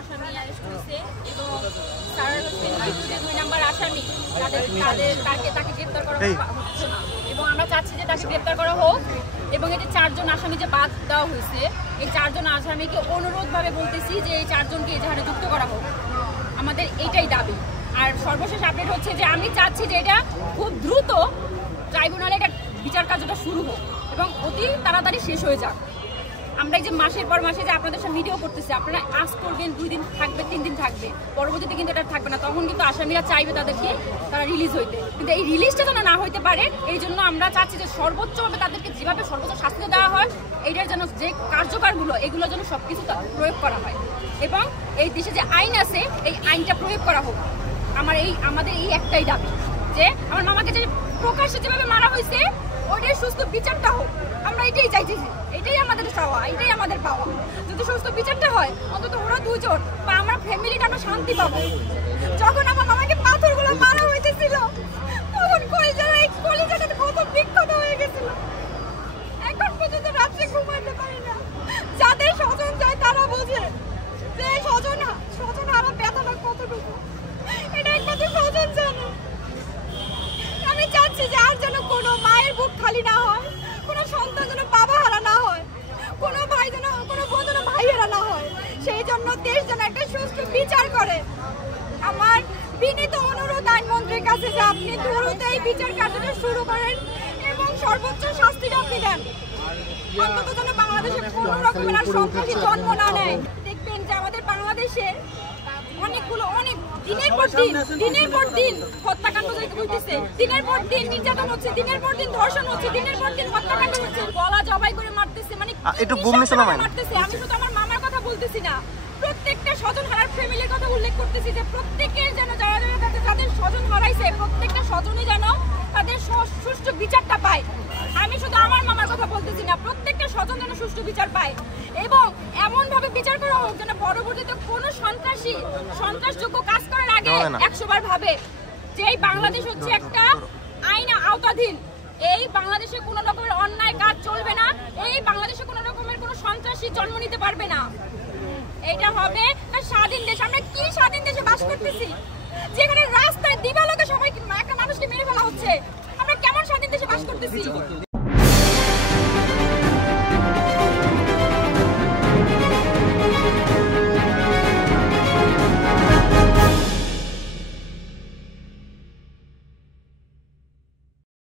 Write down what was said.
আসামি অ্যারেস্ট হয়েছে এবং তার যে 2 নম্বর আসামি তাকে গ্রেপ্তার করা হচ্ছে না এবং আমরা চাচ্ছি যে তাকে গ্রেপ্তার করা হোক এবং এই যে 4 জন আসামি যে বাদ দেওয়া হয়েছে এই 4 জন আসামিকে অনুরোধভাবে বলতেছি যে এই 4 জনকে এজাহারে যুক্ত করা হোক। আমাদের এইটাই দাবি। আর সর্বশেষ আপডেট হচ্ছে যে আমি চাচ্ছি যে এটা খুব দ্রুত ট্রাইব্যুনালে একটা বিচার কার্যটা শুরু হোক এবং অতি তাড়াতাড়ি শেষ হয়ে যাক। আমরা এই যে মাসের পর মাসে যে আপনাদের সাথে ভিডিও করতেছি, আপনারা আজ করবেন 2 দিন থাকবে 3 দিন থাকবে, পরবর্তীতে কিন্তু এটা থাকবে না। তখন কিন্তু আসামিরা চাইবে তারা রিলিজ হইতে, কিন্তু এই রিলিজটা যেন না হইতে পারে এই জন্য আমরা চাচ্ছি যে সর্বোচ্চভাবে তাদেরকে যেভাবে সর্বোচ্চ শাস্তি দেওয়া হয় এইটার যেন যে কার্যকরগুলো এগুলো যেন সবকিছু প্রয়োগ করা হয় এবং এই দেশে যে আইন আছে এই আইনটা প্রয়োগ করা হোক। আমাদের এই একটাই দাবি যে আমার মামাকে যে প্রকাশ্যে যেভাবে মারা হয়েছে ওইটাই সুস্থ বিচারটা হোক। আমরা এটাই চাইতেছি, এটাই আমাদের চাওয়া, এটাই আমাদের পাওয়া। যদি সুস্থ বিচারটা হয় অন্তত ওরা 2 জন বা আমরা ফ্যামিলিটা আমরা শান্তি পাবো। যখন আমার মামাকে পাথরগুলো মারা হইতেছিল তখন কলিজাটা কত বিক্ষত হয়ে গেছিল। এখন পর্যন্ত রাত্রে ঘুমাতে পারি না। যাদের স্বজন যায় তারা বোঝে যে স্বজন হারা ব্যথাটা কতটুকু, এটা একমাত্র স্বজন জানে। আমি চাচ্ছি যে আর যেন কোনো মায়ের বুক খালি না হয়, কোনো সন্তান যেন বাবা হারা না হয়, কোনো ভাই যেন কোনো বোন যেন ভাই হারা না হয়। সেই জন্য দেশ যেন একটা সুষ্ঠু বিচার করে। আমার বিনীত অনুরোধ আইনমন্ত্রীর কাছে যে আপনি দ্রুত এই বিচার কার্যটা শুরু করেন এবং সর্বোচ্চ শাস্তিটা আপনি দেন। অন্তত যেন বাংলাদেশে কোনো রকমের আর সন্ত্রাসী জন্ম না নেয়। দেখবেন যে আমাদের বাংলাদেশে অনেক দিনের পর দিন হত্যাকাণ্ড হইতেছে, দিনের পর দিন নির্যাতন হচ্ছে, দিনের পর দিন ধর্ষণ হচ্ছে, দিনের পর দিন হত্যাকাণ্ড হচ্ছে, গলা জবাই করে মারতেছে, মানে একটু মারতেছে। আমি শুধু আমার মামার কথা বলতেছি না, প্রত্যেকটা স্বজন হারার ফ্যামিলির কথা উল্লেখ করতেছি যে প্রত্যেকের যেন যাদের স্বজন হারাইছে প্রত্যেকটা স্বজনই যেন তাদের সুষ্ঠু বিচারটা পায়। আমি শুধু আমার মামার কথা বলতেছি না, প্রত্যেকটা স্বজন যেন সুষ্ঠু বিচার পায় এবং এমন ভাবে বিচার করা হোক যেন পরবর্তীতে কোনো সন্ত্রাসযোগ্য কাজ করার আগে 100 বার ভাবে যে এই বাংলাদেশ হচ্ছে একটা আইন আওতাধীন, এই বাংলাদেশে কোনো রকমের অন্যায় কাজ চলবে না, এই বাংলাদেশে কোনো রকমের কোনো সন্ত্রাসী জন্ম নিতে পারবে না। এইটা হবে স্বাধীন দেশ। আমরা কি স্বাধীন দেশে বাস করতেছি যেখানে রাস্তায় দিবালোকে সবাই একটা মানুষকে মেরে ফেলা হচ্ছে? আমরা কেমন স্বাধীন দেশে বাস করতেছি?